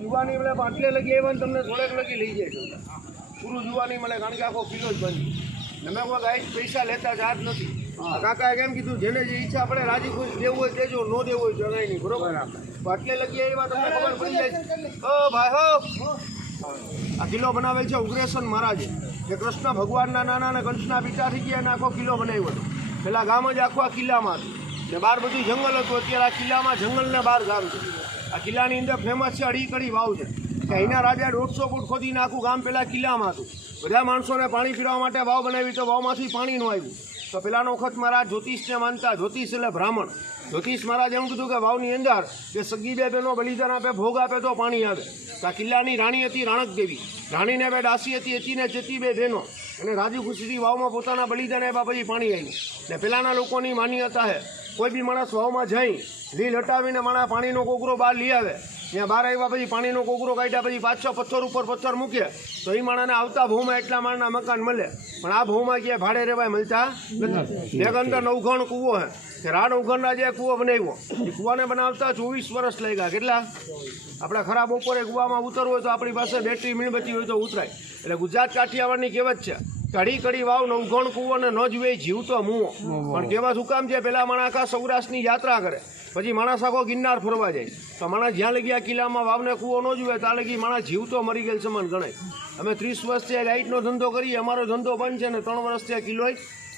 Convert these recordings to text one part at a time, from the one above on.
યુવાની મળે પાટલે લગી આવ્યા ને તમને થોડેક લગી લઈ જાય પૂરું જુવાની મળે કારણ કે આખો કિલો જ બની તમે કોઈ ગાય પૈસા લેતા જાત નથી. કાકાએ કેમ કીધું જેને જે ઈચ્છા આપણે રાજી ખુશ દેવું હોય દેજો ન દેવું હોય જણાય નહીં બરોબર? પાટલે લગી આવ્યા તમને ખબર પડી જાય? ઓ ભાઈ હો! આ કિલ્લો બનાવેલ છે ઉગ્રેશન મહારાજે. જે કૃષ્ણ ભગવાનના નાના અને કંસના પિતા થઈ ગયા અને આખો કિલ્લો બનાવ્યો હતો. પેલા ગામ જ આખો આ કિલ્લામાં હતું. ને બહાર બધું જંગલ હતું. અત્યારે આ કિલ્લામાં જંગલને બહાર ગામ છે. આ કિલ્લાની અંદર ફેમસ છે અડીકડી વાવ છે. કે અહીંના રાજા દોઢસો ફૂટ ખોદીને આખું ગામ પેલા કિલ્લામાં હતું. બધા માણસોને પાણી પીવા માટે વાવ બનાવી તો વાવમાંથી પાણી ન આવ્યું. તો પેલાનો વખત મારા જ્યોતિષને માનતા જ્યોતિષ એટલે બ્રાહ્મણ. જ્યોતિષ મહારાજ એમ કીધું કે વાવની અંદર કે સગી બે બહેનો બલિદાન આપે, ભોગ આપે તો પાણી આવે. તો આ કિલ્લાની રાણી હતી રાણક દેવી. રાણીને બે દાસી હતી, એચીને ચેતી બે બહેનો. અને રાજી ખુશીથી વાવમાં પોતાના બલિદાન આપ્યા, પછી પાણી આવ્યું. ને પેલાના લોકોની માન્યતા છે કોઈ બી માણસ વાવમાં જઈ, લીલ હટાવીને માણસ પાણીનો કોકરો બહાર લઈ આવે, ત્યાં બહાર આવ્યા પછી પાણીનો કોકરો કાઢ્યા પછી પાછો પથ્થર ઉપર પથ્થર મૂકે, તો એ માણસને આવતા ભૂમાં એટલા માણના મકાન મળે. પણ આ ભૂમાં ક્યાંય ભાડે રહેવાય મળતા નથી. એક અંદર નવઘણ કૂવો હે. કે રાડ ઉઘણના જે કૂવો બનાવ્યો, એ કૂવાને બનાવતા ચોવીસ વર્ષ લઈ ગયા કેટલા? આપણે ખરાબ બપોરે કૂવામાં ઉતરવું હોય તો આપણી પાસે બેટરી મીણબત્તી હોય તો ઉતરાય. એટલે ગુજરાત કાઠિયાવાડની કહેવત છે કડી કડી વાવ નવઘણ કુવો ને ન જુએ જીવતો મુવો. પણ કેવા શું કામ છે, પેલા માણસ સૌરાષ્ટ્રની યાત્રા કરે. પછી માણસ આખો ગિરનાર ફરવા જાય. તો માણસ જ્યાં લગી આ કિલ્લામાં વાવને કૂવો ન જુએ, ત્યાં લગી માણસ જીવતો મરી ગયેલ સમાન ગણાય. અમે ત્રીસ વર્ષથી લાઇટનો ધંધો કરીએ, અમારો ધંધો બંધ છે ને ત્રણ વર્ષથી આ કિલ્લો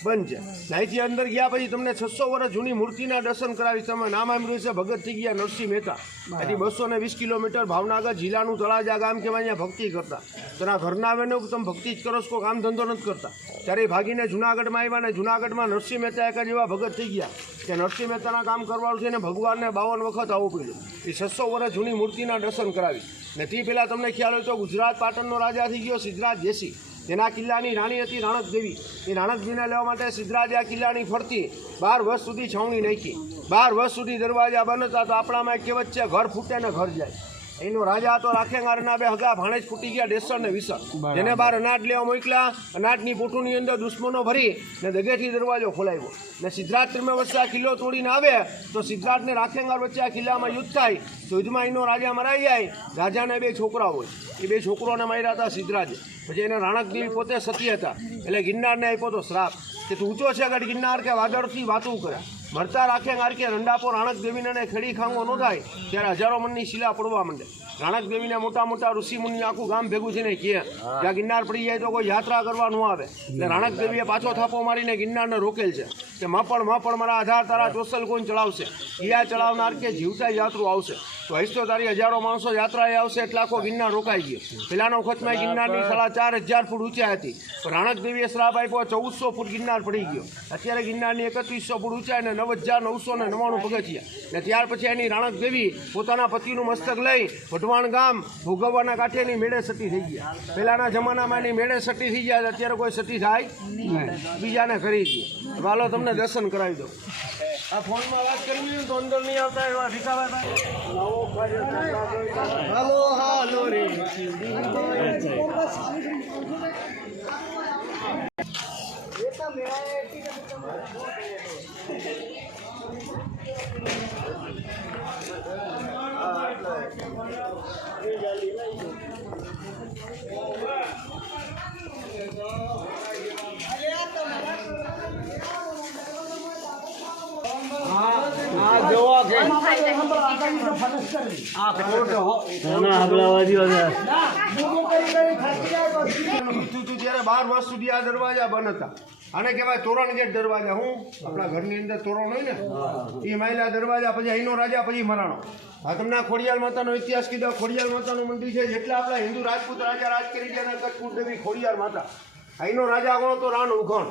બંધ છે. અહીંથી અંદર ગયા પછી તમને છસો વર્ષ જૂની મૂર્તિના દર્શન કરાવી તમે. નામ સાંભળ્યું છે ભગત થઈ ગયા નરસિંહ મહેતા. અહીંથી બસો ને વીસ કિલોમીટર ભાવનગર જિલ્લાનું તળાજા ગામ કહેવાય અહીંયા ભક્તિ કરતા. તેના ઘરના આવે ને તમે ભક્તિ જ કરો છો કોઈ કામ ધંધો નથી કરતા. ત્યારે ભાગીને જુનાગઢમાં આવ્યા ને જુનાગઢમાં નરસિંહ મહેતા એક જ એવા ભગત થઈ ગયા. કે નરસિંહ મહેતાના કામ કરવાનું છે ને ભગવાનને બાવન વખત આવવું પડ્યું એ છસો વર્ષ જૂની મૂર્તિના દર્શન કરાવી. ને તે પહેલાં તમને ખ્યાલ હોય તો ગુજરાત પાટણનો રાજા થઈ ગયો સિદ્ધરાજ જેસી. તેના કિલ્લાની રાણી હતી રાણક દેવી એ રાણકજીને લેવા માટે સિદ્ધરાજે આ કિલ્લાની ફરતી બાર વર્ષ સુધી છાવણી નાખી. બાર વર્ષ સુધી દરવાજા બંધ તો આપણામાં એક કહેવત છે, ઘર ફૂટે ને ઘર જાય. એનો રાજા હતો રાખેંગારના બે હગા ભાણેજ ફૂટી ગયા ડેસર ને વિસર. જેને બહાર અનાજ લેવા મોકલ્યા અનાજની પોટુની અંદર દુશ્મનો ભરી ને દગેથી દરવાજો ખોલાવ્યો. ને સિદ્ધાર્થ ત્રમે વચ્ચે આ કિલ્લો તોડીને આવે તો સિદ્ધરાજ ને રાખેંગાર વચ્ચે આ કિલ્લામાં યુદ્ધ થાય તો યુદ્ધમાં એનો રાજા મરાઈ જાય રાજાને બે છોકરા હોય. એ બે છોકરોને માર્યા હતા સિદ્ધરાજે. પછી એને રાણકદેવી પોતે સતી હતા. એટલે ગિરનારને આપ્યો તો શ્રાપ. કે તું ઊંચો છે આગળ ગિરનાર કે વાદળથી વાતું કર્યા. મરતા રાખે કારણ કે રંડાપો, રાણક દેવીને ખેડી ખાંગો ન થાય, ત્યારે હજારો મનની શિલા પડવા માંડે. રાણક દેવીને મોટા મોટા ઋષિ મુનિ આખું ગામ ભેગું છે ને કહે, જ્યાં ગિરનાર પડી જાય તો કોઈ યાત્રા કરવા ન આવે. એટલે રાણક દેવીએ પાછો થાપો મારીને ગિરનારને રોકેલ છે. કે માપણ માપણ, મારા આધાર તારા ચોસલ કોણ ચડાવશે? ઈયા ચડાવનાર કે જીવતા યાત્રુ આવશે? તો તારી હજારો માણસો યાત્રાએ આવશે એટલે આખો ગિરનાર રોકાઈ ગયો. પેલાનો વખતમાં ગિરનારની સાડા ચાર હજાર ફૂટ ઊંચાઈ હતી. રાણક દેવીએ શ્રાપ આપ્યો, ચૌદસો ફૂટ ગિરનાર પડી ગયો. અત્યારે ગિરનારની એકત્રીસો ફૂટ ઊંચા અને નવ હજાર નવસો ને નવ્વાણું પગથિયા. ને ત્યાર પછી એની રાણક દેવી પોતાના પતિનું મસ્તક લઈ વઢવાણ ગામ ભોગવવાના કાંઠેની મેળે સતી થઈ ગયા. પહેલાના જમાનામાં એની મેળે સતી થઈ ગયા, અત્યારે કોઈ સતી થાય બીજાને કરી ગયું હાલો તમને દર્શન કરાવી દઉં. આ ફોનમાં વાત કરવી તો અંદર નહીં આવતા એવા હાલો હાલો રે થયું ત્યારે બાર વર્ષ સુધી આ દરવાજા બંધ હતા આને કહેવાય તોરણ ગેટ દરવાજા. હું આપણા ઘરની અંદર તોરણ હોય ને એ માયલા દરવાજા પછી અહીંનો રાજા પછી મરાણો. આ તમને આ ખોડિયાલ માતાનો ઇતિહાસ કીધો ખોડિયાલ માતાનું મંદિર છે જેટલા આપણા હિન્દુ રાજપૂત રાજા રાજ કરી ગયા દેવી ખોડિયાર માતા. અહીંનો રાજા ગણો તો રાણ ઉઘણ.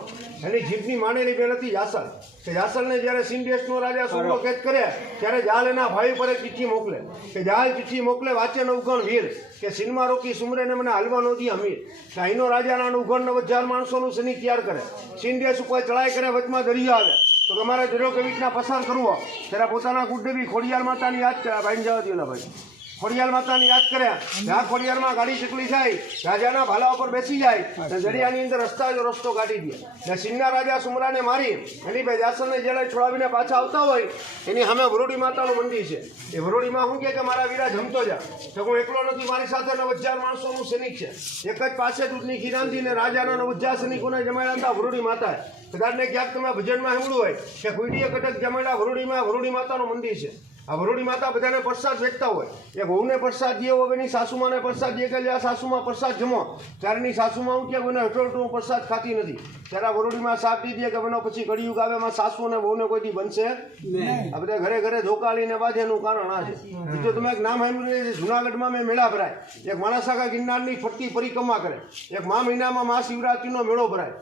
એની જીભની માનેલી બેન હતી યાસલ. કે યાસલને જ્યારે સિંધેશનો રાજા સુરલો કેદ કરે ત્યારે જાલ એના ભાઈ પર એક ચિઠ્ઠી મોકલે. કે જાલ ચિઠ્ઠી મોકલે વાંચે ઉઘણ વીર. કે સિનમાં રોકી સુમરેને મને હાલવા નહોતી અમીર. કે અહીંનો રાજા રાણ ઉઘણ નવ હજાર માણસોનું સૈનિક તૈયાર કરે. સિંધેશ ઉપર ચડાઈ કરે, વચમાં દરિયો આવે. તો તમારે દરિયો કેવી રીતના પસાર કરવો? ત્યારે પોતાના ગુડ્ડેવી ખોડિયાર માતાની યાદ ભાઈ, જવા દો ભાઈ. ખોડિયાર માતાને યાદ કર્યા જ્યાં ખોડિયારમાં ગાડી ચકલી જાય રાજાના ભાલા ઉપર બેસી જાય ને દરિયાની અંદર રસ્તા જો રસ્તો કાઢી દે. ને સિંહના રાજા સુમરાને મારી એની ભાઈ જાસનને જેલે છોડાવીને પાછા આવતા હોય એની સામે વરોડી માતાનું મંદિર છે. એ વરોડીમાં કહે કે મારા વીરા જમતો જા. તો હું એકલો નથી મારી સાથે નવ હજાર માણસોનું સૈનિક છે. એક જ પાસે દૂધની ખીરાંધી ને રાજાના નવ હજાર સૈનિકોને જમાડ્યા હતા વરોડી માતા કદાચ ને ક્યાંક તમે ભજનમાં સાંભળ્યું હોય કે કુઈડીએ કટક જમાડ્યા વરોડીમાં વરોડી માતાનું મંદિર છે. આ વરોડી માતા બધાને પ્રસાદ વેચતા હોય. એક વહુને પ્રસાદ દે હોય એની સાસુમાને પ્રસાદ દે કે આ સાસુમાં પ્રસાદ જમો. ત્યારે એની સાસુમાં હું કે મને હટોટું પ્રસાદ ખાતી નથી. ત્યારે આ વરોડીમાં સાપ દી કે બનો પછી કડિયુગ આવે એમાં સાસુ અને વહુને કોઈ દી બનશે આ બધા ઘરે ઘરે ધોકાળીને એનું કારણ આ છે. બીજું તમે એક નામ સાંભળ્યું છે જુનાગઢમાં મેં મેળા ભરાય. એક માણસાકા ગિરનારની ફરતી પરિક્રમા કરે. એક મા મહિનામાં મહાશિવરાત્રિનો મેળો ભરાય.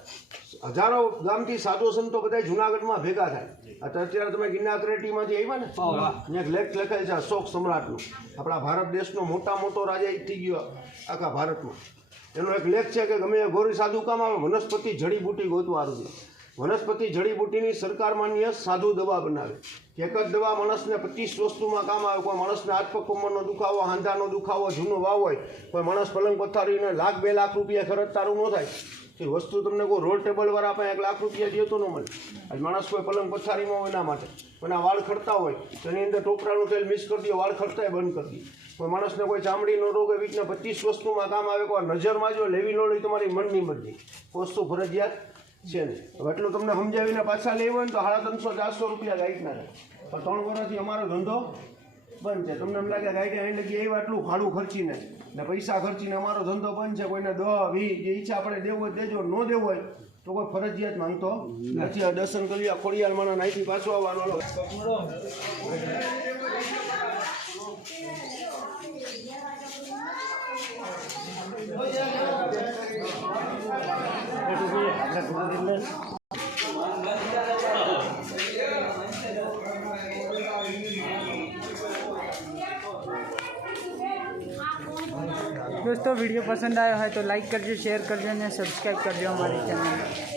હજારો ગામથી સાધુ સંતો બધા જુનાગઢમાં ભેગા થાય. અત્યારે તમે ગિરનાર ત્રેટીમાંથી આવ્યા ને ત્યાં એક લેખ લખેલ છે અશોક સમ્રાટનું. આપણા ભારત દેશનો મોટા મોટો રાજા એ થઈ ગયો આખા ભારતમાં. એનો એક લેખ છે કે ગમે ગોરી સાધુ કામ આવે વનસ્પતિ જડીબુટી ગોતવાનું છે વનસ્પતિ જડીબુટીની સરકાર માન્ય સાધુ દવા બનાવે. એક જ દવા માણસને પચીસ વસ્તુમાં કામ આવે કોઈ માણસને હાથ પગ કમરનો દુખાવો હાંધાનો દુખાવો જૂનો વાવ હોય કોઈ માણસ પલંગ પથારીને લાખ બે લાખ રૂપિયા ખર્ચ તારું ન થાય. એ વસ્તુ તમને કોઈ રોલ ટેબલ વાળા પાસે એક લાખ રૂપિયા દે ન મળે. આજ માણસ કોઈ પલંગ પથારીમાં હોય એના માટે. પણ આ વાળ ખડતા હોય, તો એની અંદર ટોપરાનું તેલ મિક્સ કરી દે, વાળ ખડતાય બંધ કરી દે. કોઈ માણસને કોઈ ચામડીનો રોગ એવી રીતના પચીસ વસ્તુમાં કામ આવે, કોઈ નજરમાં જો લેવી ન લઈ તમારી મનની મરજી. વસ્તુ ફરજિયાત છે ને. હવે એટલું તમને સમજાવીને પાછા લેવું હોય ને તો સાડા ત્રણસો ચારસો રૂપિયા ગાઈડના રહે પણ ત્રણ વર્ષથી અમારો ધંધો બંધ છે. તમને એમ લાગે ગાઈડે અહીં લગી એવા આટલું ભાડું ખર્ચીને ને પૈસા ખર્ચીને અમારો ધંધો બંધ છે, કોઈને દહ વી જે ઈચ્છા આપણે દેવું હોય દેજો, ન દેવું હોય તો કોઈ ફરજિયાત માંગતો નથી. દર્શન કરી ખોડિયાલ માણસ નાઈથી પાછો આવવાનો. દોસ્તો, વીડિયો પસંદ આવ્યો હોય તો લાઇક કરજો શેર કરજો અને સબસ્ક્રાઈબ કરજો અમારી ચેનલ